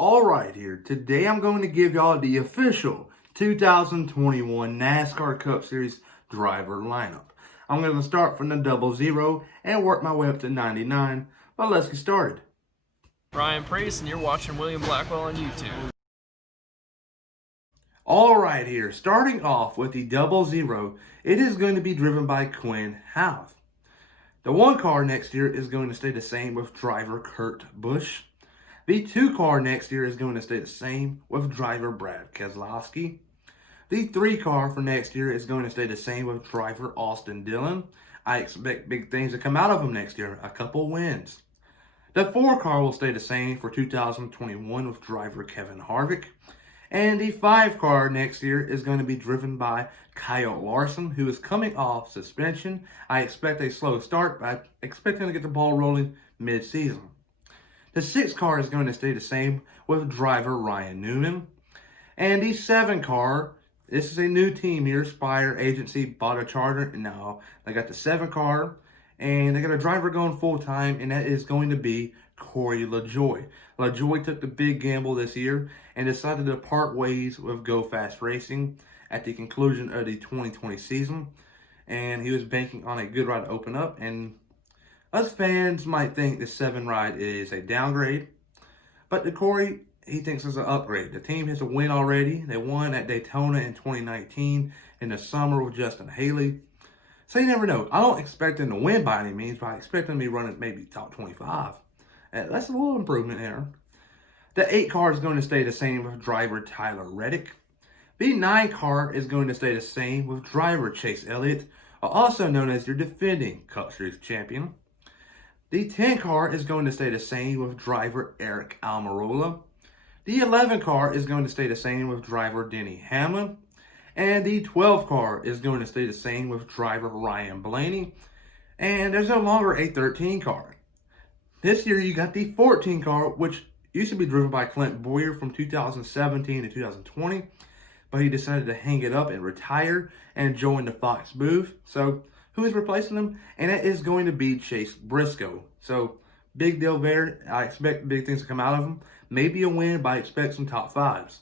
Alright here, today I'm going to give y'all the official 2021 NASCAR Cup Series driver lineup. I'm going to start from the 00 and work my way up to 99, but let's get started. Ryan Priest, and you're watching William Blackwell on YouTube. Alright here, starting off with the 00, it is going to be driven by Quinn Houth. The 1 car next year is going to stay the same with driver Kurt Busch. The 2 car next year is going to stay the same with driver Brad Keselowski. The 3 car for next year is going to stay the same with driver Austin Dillon. I expect big things to come out of him next year, a couple wins. The 4 car will stay the same for 2021 with driver Kevin Harvick. And the 5 car next year is going to be driven by Kyle Larson, who is coming off suspension. I expect a slow start, but I expect him to get the ball rolling mid-season. The 6 car is going to stay the same with driver Ryan Newman. And the 7 car, this is a new team here. Spire Agency bought a charter. And now they got the 7 car. And they got a driver going full-time. And that is going to be Corey Lejoy. Lejoy took the big gamble this year and decided to part ways with Go Fast Racing at the conclusion of the 2020 season. And he was banking on a good ride to open up. And us fans might think the 7 ride is a downgrade, but the Corey, he thinks it's an upgrade. The team has a win already. They won at Daytona in 2019 in the summer with Justin Haley. So you never know. I don't expect them to win by any means, but I expect them to be running maybe top 25. That's a little improvement there. The 8 car is going to stay the same with driver Tyler Reddick. The 9 car is going to stay the same with driver Chase Elliott, also known as your defending Cup Series champion. The 10 car is going to stay the same with driver Eric Almirola. The 11 car is going to stay the same with driver Denny Hamlin. And the 12 car is going to stay the same with driver Ryan Blaney. And there's no longer a 13 car. This year you got the 14 car, which used to be driven by Clint Boyer from 2017 to 2020. But he decided to hang it up and retire and join the Fox booth. So who is replacing him? And that is going to be Chase Briscoe. So big deal there. I expect big things to come out of him. Maybe a win, but I expect some top 5s.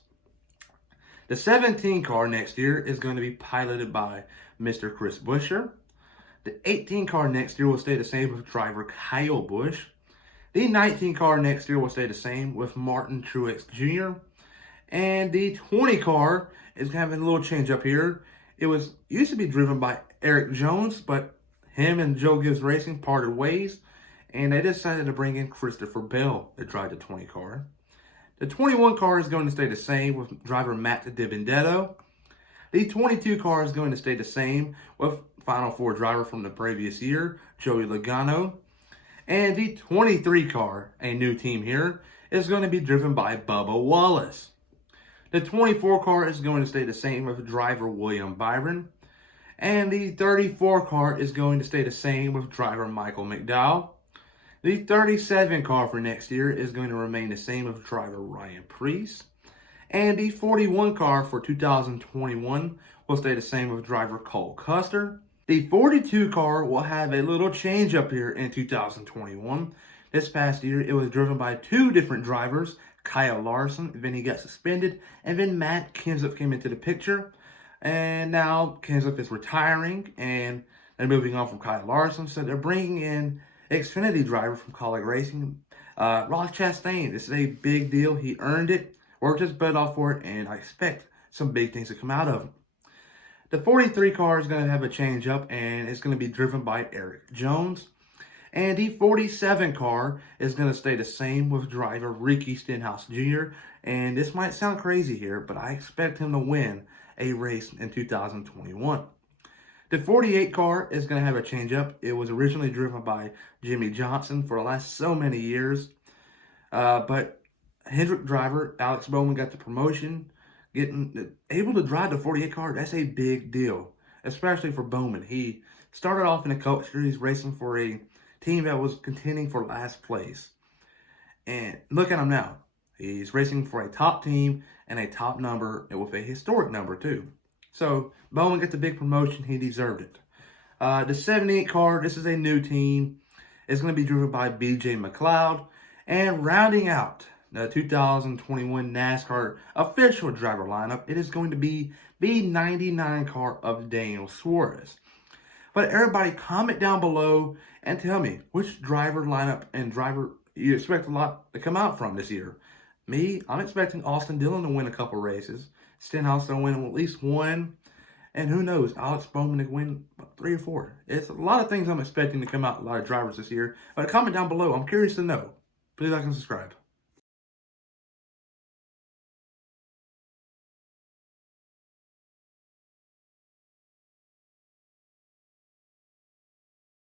The 17 car next year is going to be piloted by Mr. Chris Buescher. The 18 car next year will stay the same with driver Kyle Busch. The 19 car next year will stay the same with Martin Truex Jr. And the 20 car is having a little change up here. It used to be driven by Eric Jones, but him and Joe Gibbs Racing parted ways, and they decided to bring in Christopher Bell to drive the 20 car. The 21 car is going to stay the same with driver Matt DiBenedetto. The 22 car is going to stay the same with Final Four driver from the previous year, Joey Logano. And the 23 car, a new team here, is going to be driven by Bubba Wallace. The 24 car is going to stay the same with driver William Byron. And the 34 car is going to stay the same with driver Michael McDowell. The 37 car for next year is going to remain the same with driver Ryan Priest. And the 41 car for 2021 will stay the same with driver Cole Custer. The 42 car will have a little change up here in 2021. This past year, it was driven by 2 different drivers, Kyle Larson, then he got suspended, and then Matt Kenseth came into the picture. And now Kenseth is retiring, and they're moving on from Kyle Larson, so they're bringing in Xfinity driver from Colleague Racing, Ross Chastain. This is a big deal. He earned it, worked his butt off for it, and I expect some big things to come out of him. The 43 car is going to have a change up, and it's going to be driven by Eric Jones. And the 47 car is going to stay the same with driver Ricky Stenhouse Jr. And this might sound crazy here, but I expect him to win a race in 2021. The 48 car is going to have a change up. It was originally driven by Jimmy Johnson for the last so many years. But Hendrick driver Alex Bowman got the promotion. Able to drive the 48 car, that's a big deal, especially for Bowman. He started off in a Cup Series racing for a team that was contending for last place. And look at him now. He's racing for a top team and a top number, and with a historic number too. So Bowman got the big promotion. He deserved it. The 78 car, this is a new team. It's going to be driven by BJ McLeod. And rounding out the 2021 NASCAR official driver lineup, it is going to be the 99 car of Daniel Suarez. But everybody comment down below and tell me which driver lineup and driver you expect a lot to come out from this year. Me, I'm expecting Austin Dillon to win a couple races. Stenhouse to win at least one. And who knows, Alex Bowman to win 3 or 4. It's a lot of things I'm expecting to come out, a lot of drivers this year. But comment down below. I'm curious to know. Please like and subscribe.